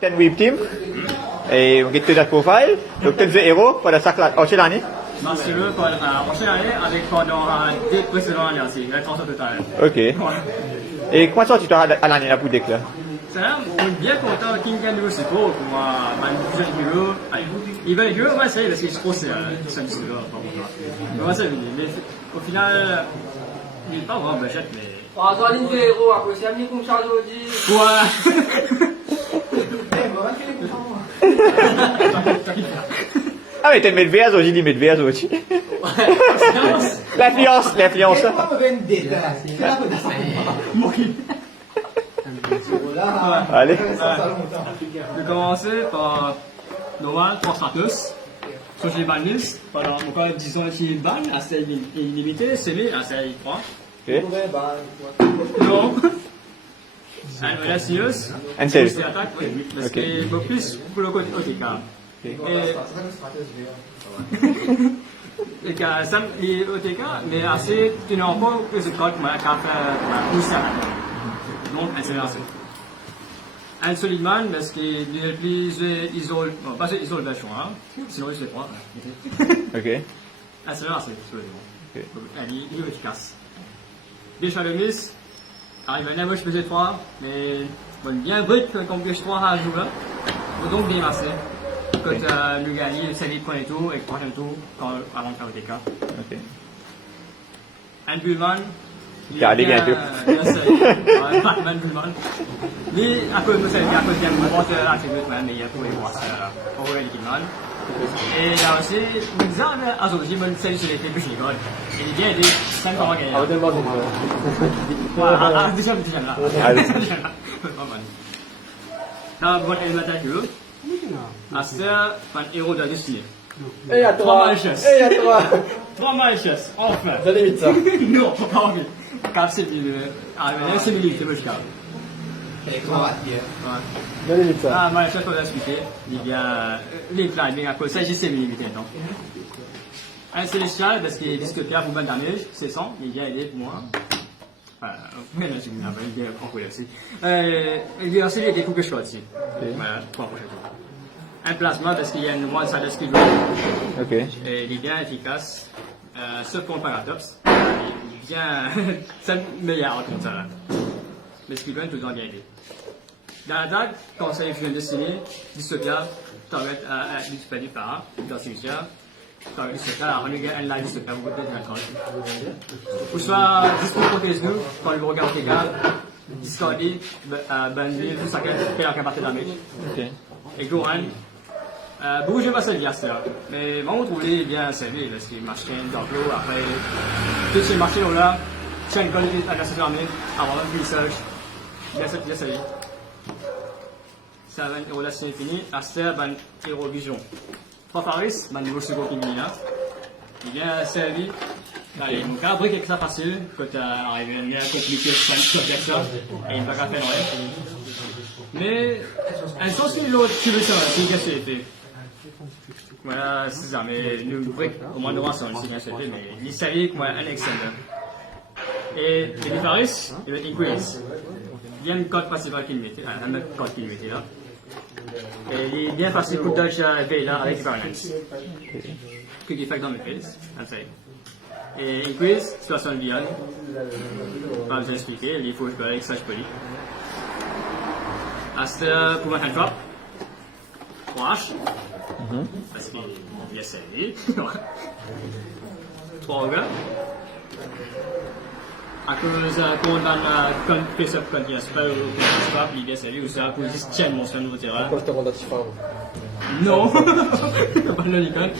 Ten Web Team et on get that profile. Donc tu es héros pendant chaque année. C'est le prochaine année avec pendant deux précédentes années aussi, la tranche totale. Ok. Et comment ça tu as à l'année là pour déclarer? C'est là, on est bien content qu'il y ait un nouveau support pour moi, un jeune bureau. Il va jouer, on va essayer parce que je pense que c'est un petit peu on va essayer, mais au final, il n'est pas vraiment budget, mais. Ah, toi, l'une des héros, après, c'est un petit coup de charge aujourd'hui. Voilà! Ah mais t'es Medvedev aujourd'hui, dit Medvedev aujourd'hui. L'influence. Allez. Je vais commencer par normal, 3 stratus. Sur les bannistes, pendant encore 10 ans, une ban, assez illimité, c'est assez 3. Ok. Non. Un Olacius. Un seul. C'est attaque, oui. Parce que beaucoup plus pour le côté OTK. Et ça, les OTK, mais assez, tu n'as pas que ce code, mais qu'à faire pousser à la donc, un seul. Un solid man, parce qu'il est plus isolé, non, pas isolé version, hein. Sinon, je sais pas. Ok. Un seul, c'est solide. Il est efficace. Des Shadowmiss, arrive à la moche PG3, mais bon, bien brut comme PG3 à jouer. Donc bien massé. Quand nous gagnons, c'est les premiers tours et le prochain tour avant de faire le TK. Ok. Un Bullman. Regardez bien peu. Batman Bullman. Mais à cause de ça, à cause d'un moteur attribut, mais il y a pour les voir ça. Pour les Kidman. Et là aussi, nous avons un objet, mais c'est sur les faits que je rigole. Il est bien aidé, 5 ans à gagner. Ah, déjà là. Pas mal. Là, bon, elle m'attaque eux. Ah, c'est un héros de la destinée. Et à 3 3 malicious, enfin. Ça limite ça. Non, pas envie. Car c'est une. Ah, mais c'est militaire, moi je garde. Ça limite ça. Ah, malicious, on va expliquer. Il y a les climbing à cause, ça, j'ai 7 mm maintenant. Un célestial, parce qu'il est discopiable pour 20 damage, c'est 100, il vient aider pour moi. Mais là, c'est une il est encore aussi. Il y a aussi des coups que je fais aussi. Voilà, 3 prochains tours. Un plasma, parce qu'il y a une one-sided skill roll. Ok. Et il est bien efficace. Sauf contre Paratops. Il est bien. C'est le meilleur contre ça là. Mais ce qui peut tout le temps bien aider. Dans l'attaque, quand c'est une destinée, Dystopia, target à l'utilité par dans ce cas. Target Dystopia, la renouer un live Dystopia, vous pouvez faire un ou soit, juste pour protéger nous, quand le regard égal, discarder, banner, tout ça, faire un partie damage. Ok. Et Goran, beaucoup je pas servi à ça, mais vraiment trouvé bien servi parce que marché d'emploi après tout ce marché là, c'est une bonne à la saison armée, avant le research, bien servi. Ça va une relation infinie, à ça ban héros vision. Trois Faris, ban niveau second qui là, il bien servi. Allez, donc après quelque chose facile, quand tu arrives à une compliqué, ça, et il ne va pas faire rien. Mais, un sens que l'autre, tu veux savoir, c'est une casse-été. Voilà, c'est ça, mais nous, au moins, nous avons une casse-été, mais il s'agit comme un extender. Et les Faris, il va être Inquis. Il y a une code principale qui mettait, un autre code qui mettait là. Et il est bien facile pour dodge là avec Variance. Que qui fait dans mes faces, et Inquis, 60 billions. Pas besoin d'expliquer, il faut que je avec ça, je peux lire. Aster pour un drop. Flash. Parce qu'il y a servi. 3 ogres. À cause qu'on a un face-up quand il y a spell ou drop, il y a servi ou ça pour juste tienne mon sur un nouveau terrain. Quand je te rends à Non. Pas le licon.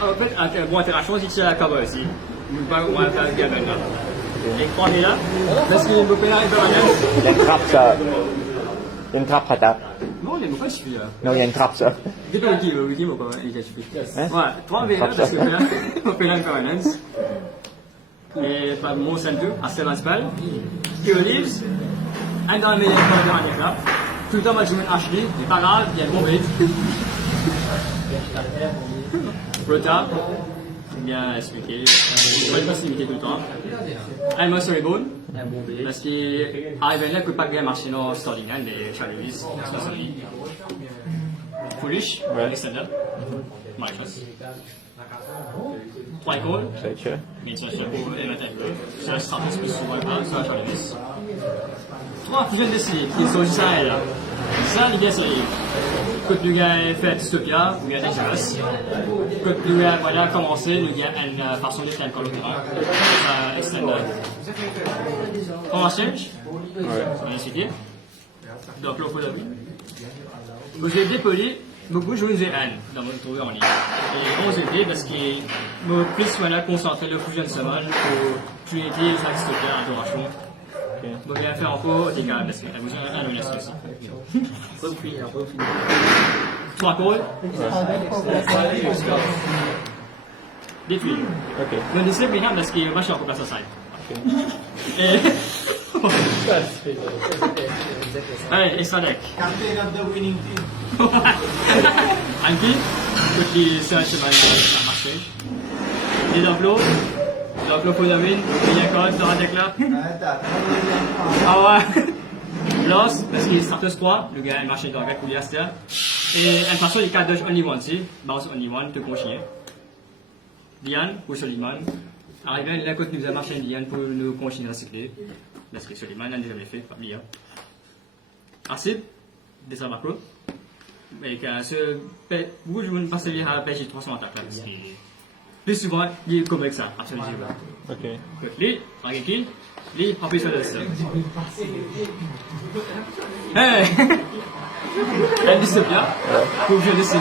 En fait, bon interaction, si tu as la cover aussi. On va faire le gamin là. Et 3 là, parce qu'il me paye un peu Il y a une trappe ça. Il y a une trappe à non, il n'y a pas de suffit là. Non, il y a une trappe ça. C'est pas le wiki, ou pas, il y a suffi. Ouais, 3 là, parce que on paye un permanence. Et par mon centre, à Stellan Spell, Hero Leaves, un dans le meilleur de la tout le temps, je mets un HD, c'est pas grave, il y a le bon rythme. Rota, bien expliqué. Je ne vais pas s'imiter tout le temps. Un mot sur les bonnes. Parce qu'il arrive là que pas bien marcher dans le Starling, les Charlie Lewis, Foolish, les stand-up, Marcus. Trois goals, Zeker. mais ça c'est pour les matins. Ça se sent plus souvent pas, ça Charlie Lewis. Trois fusions décidées, qui sont juste ça et là. Ça, l'idée c'est que le gars fait Dystopia, le gars Dangerous, que le gars voilà commencer, le gars a une façon de faire encore le terrain. Ça stand-up. On change, on va expliquer. Donc, l'eau pour la vie. Donc, je vais dépolyer beaucoup, je vous ai un dans votre trouvé en ligne. Et on s'est dit parce que me plus voilà concentrer le fusion semaine pour tuer les Dystopia à Doration. Donc, il va faire encore des gars parce que vous avez un honnête aussi. Trois calls. Détruire. Ok. Donc, c'est bien parce qu'il va chercher encore ça. Et. Allez, et Sadek. Captain of the winning team. Anki, qui c'est un cheval à marcher. Les Doplo. Doplo pour la win. Il y a encore dans la déclare. Ah ouais. Lost, parce qu'il est starter 3. Le gars est marché dans la coulière. Et une façon, il cadre only one, si. Bounce only one, te conchier. Diane pour Soliman. Arrivé là, quand nous avons marché Diane pour nous continuer à recycler. Parce que Soliman n'a jamais fait, pas bien. Acide, des sabacos. Et que vous, je ne pense pas à PJ 300 attaques là. Parce que plus souvent, il est comme avec ça, absolument. Ok. Lui, avec qui? Lui, professionnel. Hey! Elle dit c'est bien. Pour que je décide.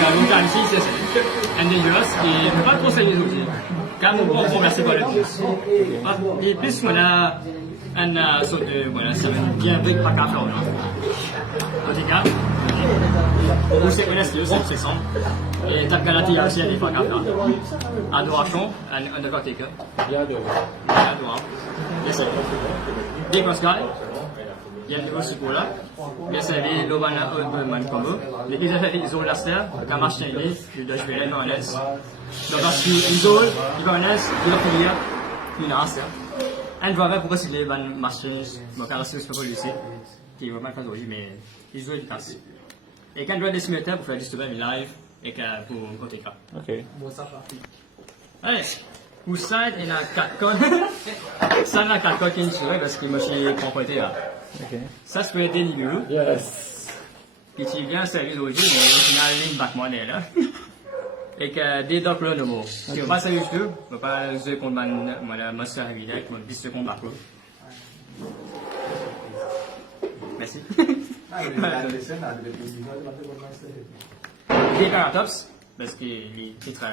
Donc, ici, c'est ça. Un dangerous qui n'est pas trop sérieux aussi. Car nous pouvons converser par le plus. Et plus, on a un sorte de. Voilà, ça va bien avec pas qu'à faire. En tout cas, vous savez, c'est ça. Et t'as garanti aussi à des pas qu'à faire. Adoration, un undertaker. Bien adorable. Des cross guy. Il y a des gros support là. Mais c'est les Lovana Oldman comme les isole Laster, quand marche il doit jouer dans l'est. Donc, parce qu'ils isolent, ils vont en est, ils vont finir, une race. Un doit pour recycler, van marcher, donc à la source pour lycée, qui va mal faire aujourd'hui, mais ils jouent une tasse. Et quand il doit des simulateurs pour faire juste le live, et pour côté cas. Ok. Allez, ou ça, il y a 4 codes. Ça, il y a 4 codes qui sont joués parce que moi, je suis propriété là. Ok. Ça, je peux aider Nino. Yes. Puis tu es bien sérieux aujourd'hui, mais au final, il back moi là. Et que des docs là, nouveau. Si on ne va pas sérieux du tout, on ne va pas jouer contre ma master évidemment, qui va 10 secondes back là. Merci. Des Caratops, parce qu'il titre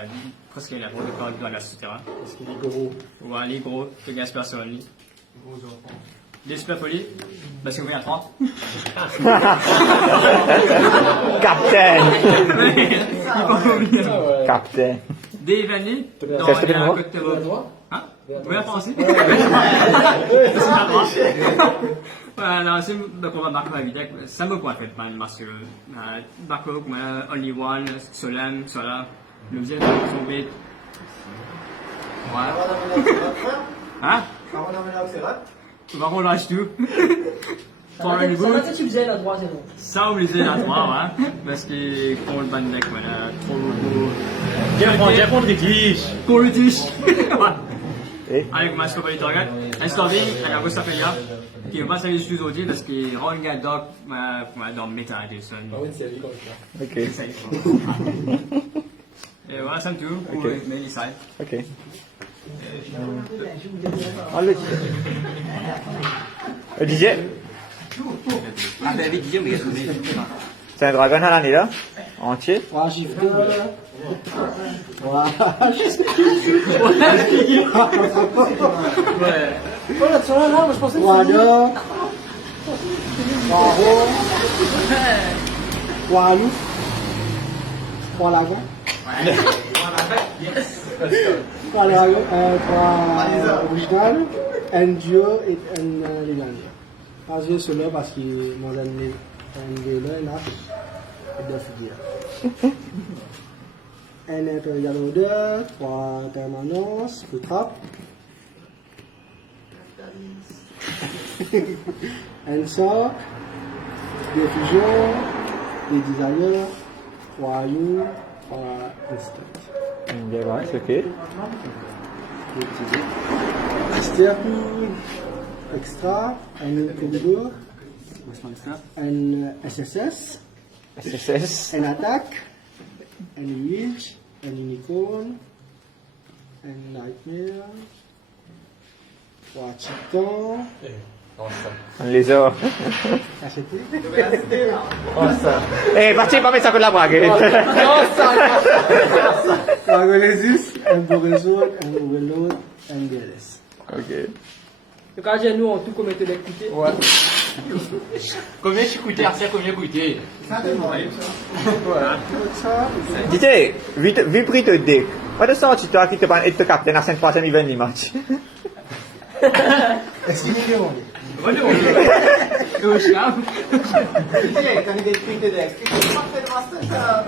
presque la voix de corps dans la souterrain. Parce qu'il est gros. Ouais, les gros, que gaspillent sur lui. Des super polis, parce qu'on vient à 30. Captain. Il faut pas oublier. Captain. Des vanilles, dans Qu'est-ce que tu la veux côte de droit? Hein? Vous voyez penser? Voilà, non, c'est pour Marco Avidec, ça me point fait, parce que Marco, comme Only One, Solem, Sola, le musée de tomber. Ouais. Hein? Par contre, lâche tout. Ça va, tu faisais la droite, c'est bon. Ça, on lisait la 3, ouais. Parce que, pour le bandec, voilà, trop beaucoup. J'ai répondu des clichés. Politisch. Ouais. Et? Avec ma scope target. Un story, avec un gros sapélia, qui ne va pas saluer juste aujourd'hui parce qu'il rend une doc dans Meta Edison. Ah oui, c'est lui comme ça. Ok. Et voilà, ça me tout pour les sites. Ok. Allez. DJ. C'est un dragon à l'année là? Entier? Ah, chiffre 2. Ouais. Voilà, tu vois là, moi je pensais que c'était. Walou. Walaga. Walaga. Original. Endure et Leland. Parce que cela, parce que moi j'aime là, et là, et de figure. un impérial order, 3 permanences, foot trap. Un soc, des fusions, des desires, 3 you, 3 instant. Device, ok. Sterling, extra, un combo, un SSS, SSS. un attaque, un witch, un unicorn, un nightmare, 3 titans, Un lézard. acheté. Eh, parti, pas mettre ça contre la brague. Un Golesis, un Borézone, un Overload, un DLS. Ok. Le cas j'ai nous en tout commun de l'équité. Ouais. Combien tu coûtais, Arcia, combien coûtait? Ça, Dites, vi prix de deck. Wat is dat je daar te ban et te captain naar zijn pas en even match. est-ce qu'il est bon? Yeah, can you get quick to deck? It's not the master,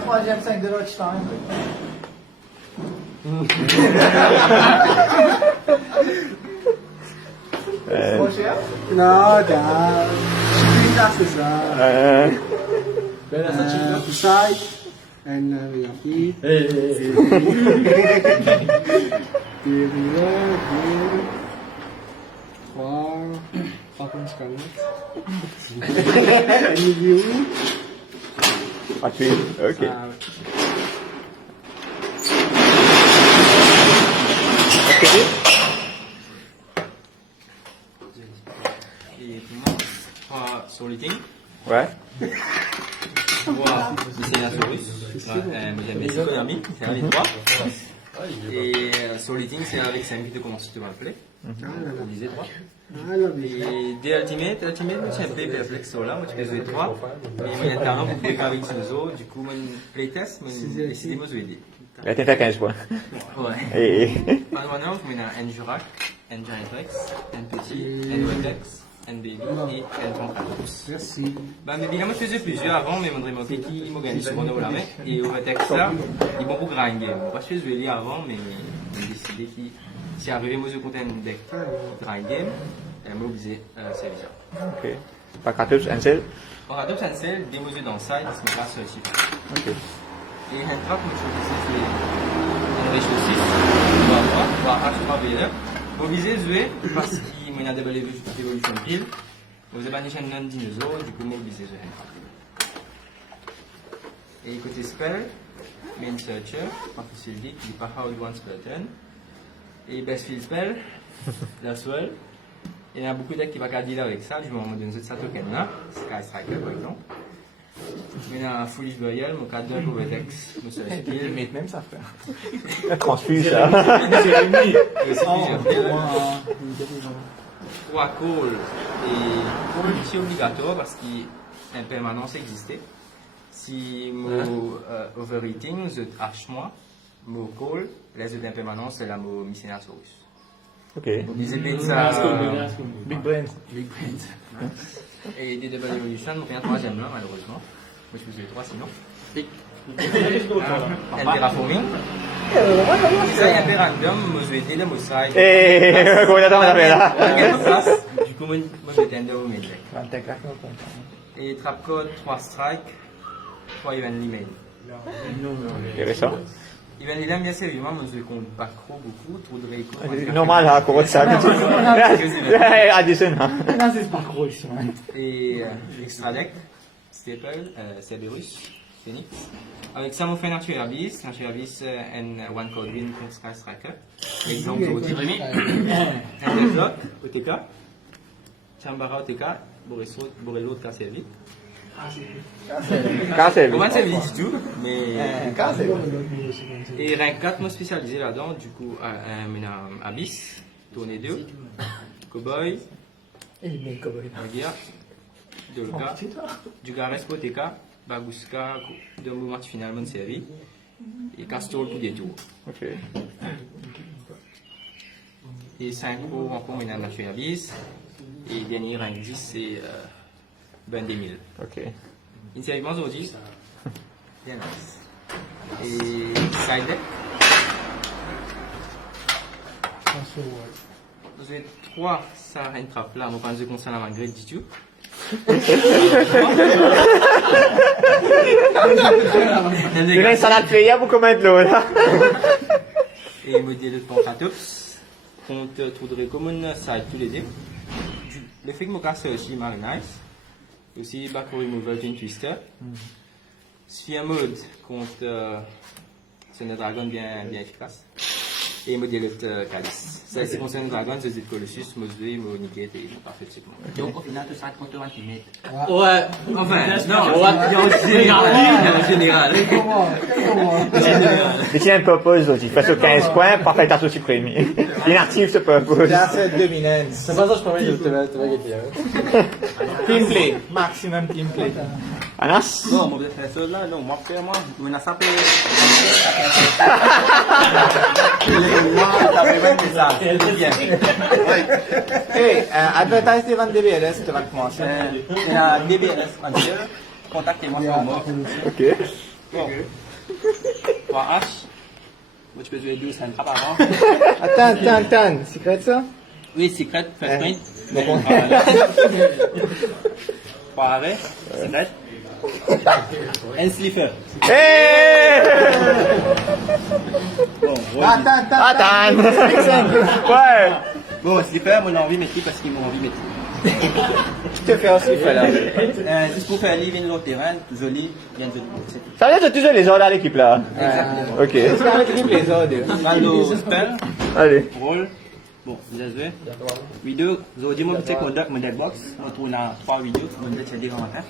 3 5 de Roach time. Trop cher? Non, t'as. Là, c'est ça. Side, and Yankee. Trois comme Scarlett. And you. Ah, tu, ok. Et comment 3 Soliting, Ouais. 3 Mycénasaurus, mes économies, c'est les 3. Et Soliting, c'est avec 5 de comment tu m'appelais. Vous disiez 3. Ah, là, mais. Et des Ultimate, c'est un peu perplexe sur là, moi tu fais 3. Et mon talent pour faire avec Suzo, du coup, mon playtest, j'ai décidé de me aider. Là, t'es à 15 points. Ouais. Et. Maintenant, on a un Jurac, un Giantrex, un Petit, un Wetex, un Baby et un Troncatus. Merci. Bah, mais évidemment, je faisais plusieurs avant, mais mon remonté qui m'a gagné souvent dans la main. Et au Wetex là, ils vont pour grind game. Moi, je faisais lire avant, mais j'ai décidé que si arrivé, moi, je comptais un deck grind game, elle m'a obligé servir ça. Ok. Pas cartouche, un seul. On a deux cancels, des mesures dans le side, parce qu'on passe sur le Ok. Et un trap, je choisis un riche de 6, on va voir, on va acheter un vous visez jouer parce qu'il y a des belles évolutions de pile. Vous avez un non dinosaure, du coup, vous visez jouer un trap. Et côté spell, main searcher, parce que c'est lui qui n'est pas how you want spell. Et best field spell, la swell. Il y a beaucoup de decks qui vont garder là avec ça, je vais vous donner ça token là, Sky Striker par exemple. Mais dans Foolish Burial, mon cadre de Povetex, nous sommes skill. Mais même ça, frère. La transfuse, ça. Trois calls et c'est obligatoire parce qu'une permanence existait. Si mon overeating, je hache moi, mon call, les autres impermanences, c'est la mon Mycénasaurus. Ok. Ils épient ça. Big brain. Big brain. Et des Double Evolution, on fait un troisième là, malheureusement. Moi, je faisais les trois sinon. Un terraforming. Et ça, il y a un peu random, moi, je vais aider le Mosai. Eh, comment t'attends, madame, là? Du coup, moi, je vais tendre au main deck. Et trap code, 3 strike, 3 evenly main. Intéressant. Evenly main, bien sérieusement, moi, je compte pas beaucoup, trop de réécoute. Normal, hein, comment ça? Addison, hein. Là, c'est pas gros, ici. Et extra deck, Staple, Cerberus, Phoenix. Avec ça, on fait un Archer Abyss, un One Code Win contre Sky Striker. Exemple, Jérémy. Un Deathlock, OTK. Chambara, OTK. Borello, OTK servi. Cassel. Comment ça veut du tout, mais. Et rank 4, moi spécialisé là-dedans, du coup, un Abyss, tournée 2, Cowboy, Aguia, Dolga, Dugares, OTK, Baguska, de mouvement finalement servi, et Castor pour des tours. Ok. Et 5 pour encore une nature abyss, et dernier rank 10 c'est Ben 2000. Ok. Initialement aujourd'hui, bien nice. Et side deck. J'ai 3 ça une trappe là, on va dire qu'on s'en a malgré du tout. Il y a un salade player pour comment être là. Et modèle contre Atops, contre Toudre Common, ça tous les deux. Le fait que mon cas c'est aussi mal nice. Aussi back removal d'une twister. Sphere mode contre c'est un dragon bien efficace. Et modèle Calice. Ça c'est concerne dragon, c'est Colossus, Mosue, Moniquette et parfaitement. Donc au final, tout ça contre 20 km. Ouais, enfin, non, en général. Mais c'est un purpose aussi. Face aux 15 points, parfait à aussi premier. Inactive ce purpose. That's dominance. C'est pas ça que je promets, tu vas gagner. Team play. Maximum team play. Anas? Non, mon frère, ça là, non, moi, moi, on a sapé. Hey, advertise devant DBRS, tu vas commencer. C'est la DBRS Frontier. Contactez-moi sur moi. Ok. Bon. 3H. Moi, tu peux jouer 12, ça ne sera pas avant. Attends. Secret ça? Oui, secret, first point. 3 arrêts, secret. Un slipper. Hey! Attends. Ouais! Bon, slipper, moi, j'ai envie de mettre parce qu'ils m'ont envie de mettre. Tu te fais aussi faire là. Juste pour faire livre dans le terrain, joli, bien joli. Ça veut dire que tu as tous les ordres à l'équipe là? Ok. Est-ce qu'on a triple les ordres? Mando spell, Allez. roll. Bon, bien joué. Vidéo, vous avez dit moi, peut-être mon deckbox. On trouve 3 vidéos, on va mettre des commentaires.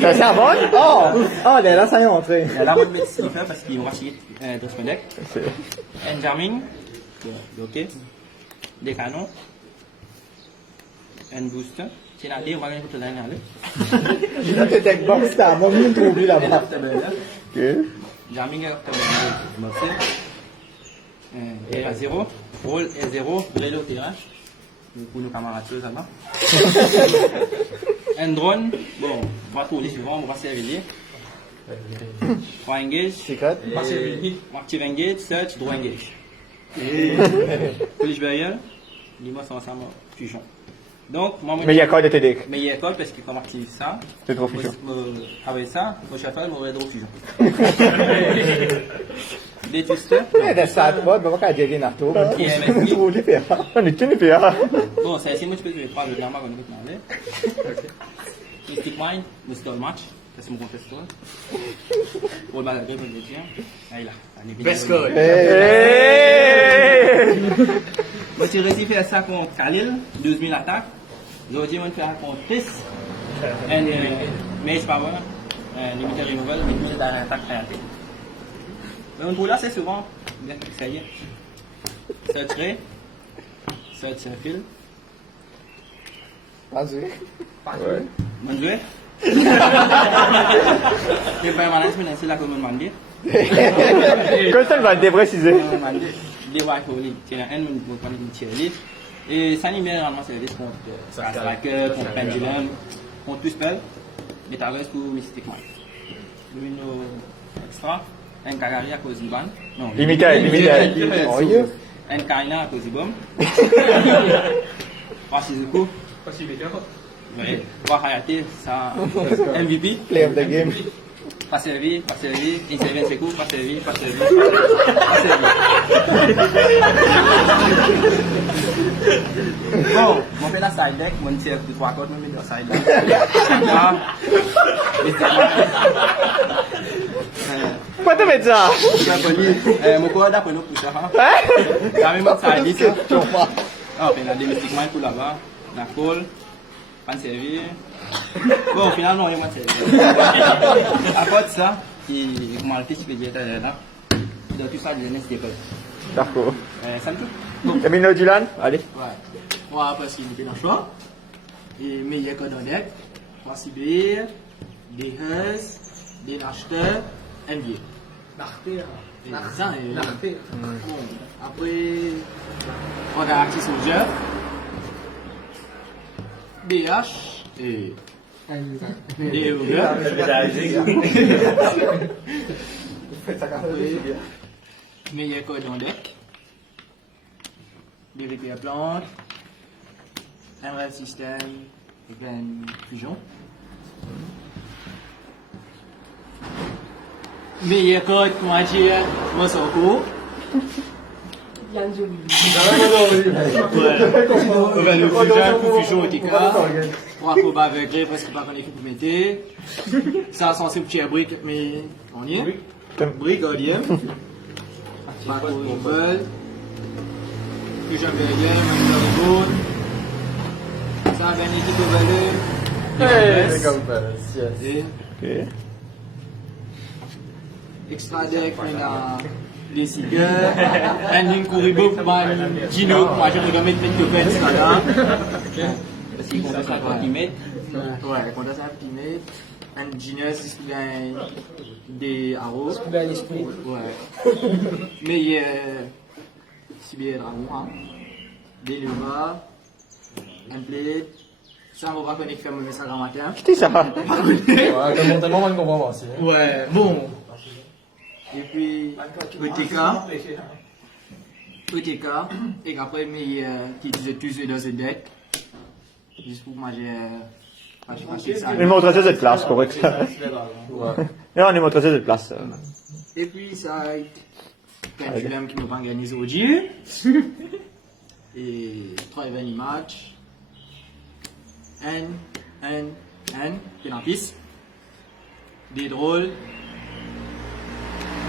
Ça sert bon? Oh, là, ça y est entré. Là, on va mettre slipper parce qu'ils vont acheter dans ce deck. Un jamming, ok. Des canons. Un booster. C'est là, on va gagner pour tout l'année. Le deck box, t'as un moment trouvé là-bas. Ok. Jamming, et à 0. Roll est 0. Brûler au terrain. Pour nos camarades, ça va. Un drone. Bon, on va tourner suivant, on va servir. 3 engage. Secret. Active engage, search, draw engage. Polish barrier. Dis-moi ça ensemble, fusion. Donc, moi, Mais il y a quoi de tes decks? mais il y a quoi parce que comme active ça, C'est trop fusion. avec ça, moi je vais faire mon draw fusion. Des twisters. È stato, ma qua devi nato. On est tous PA. Bon, c'est assez moi je peux jouer 3 de gamma qu'on est maintenant. Mystic Mind, Mystic Match, ça c'est mon contesteur. Pour le balader, pour le dire. Ah, là, best call. Moi, j'ai réussi à faire ça contre Khalil, 12 000 attaques. J'ai dit, moi, je vais faire contre Chris. Mage Power, limité removal, mais tout est dans l'attaque créative. Mais pour là, c'est souvent, bien, ça y est. Search Ray, Search Fil. Vas-y. Ouais. Bonne jouée. C'est pas un malin, c'est là que je me demande. Comme ça, il va le dépréciser. Des white holy, c'est un nous pour une tirelire. Et ça n'y met vraiment service contre Striker, contre Pendulum, contre tout spell. Mais t'as reste pour Mystic Mind. Domino extra, un Kagari à cause d'Iban. Non, Limité. un Kaina à cause d'Ibom. Pas Shizuku. Ouais, pas Hayate, ça MVP. Play of the game. Pas servi, intervient c'est cool, pas servi. Bon, mon fait la side deck, mon tire de 3 cordes, mon met dans side deck. Pourquoi tu mets ça? Mon corps d'après nous pour ça. Quand même, mon side deck. Ah, ben la domestic mind pour là-bas, la colle, pas servi. Bon, finalement, il m'a servi. À part de ça, qui m'a fait ce que j'ai là, dans tout ça, je n'ai pas. D'accord. Ça me tout. Camino Dulan? Allez. Ouais. Moi, parce qu'il me fait un choix. Et mais il y a quoi dans le deck? 3 Sibir, des Hus, des acheteurs, un biais. Ça, bon, après, on a Actis Soldier, BH et des Ogre. Meilleur code en deck. Des VPA plantes. Un rêve système. Une fusion. Meilleur code, comment dire, Mosoko. Yann Jolie. Le fusion pour fusion OTK. 3 combats avec presque pas qu'on équipe pour mettre. Ça censé pour tirer brique, mais on y est. Brique, gardien. Pas pour le vol. Fusion gardien, même le ça a bien été de valeur. Ok. Extra deck, on a les cigars, un ligne Kuribo, Gino, moi je regarde mettre de peine, ça là. Parce qu'il compte à 50 mm. Ouais, quand on a un petit mètre, un Genius, il a des arrows. Il a un esprit. Ouais. Mais il y a si bien un des levas, un blade. Ça, on va pas connaître faire mon message en matin. C'est ça. Ouais, tellement on comprend aussi. Ouais, bon. Et puis, OTK, et après, mais qui disait tous dans ce deck. Juste pour manger. Il montre cette place, correct. Et on est montré cette place. Et puis, ça a été Pendulum qui nous va organiser aujourd'hui. Et 3 événements match. N, qui est en piste. Des drôles.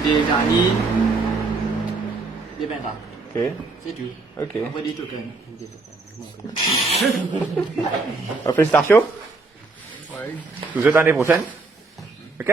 Des garnis. Des bentas. Ok. C'est tout. Ok. Après des tokens. Félicitations. Ouais. Vous êtes l'année prochaine. Ok.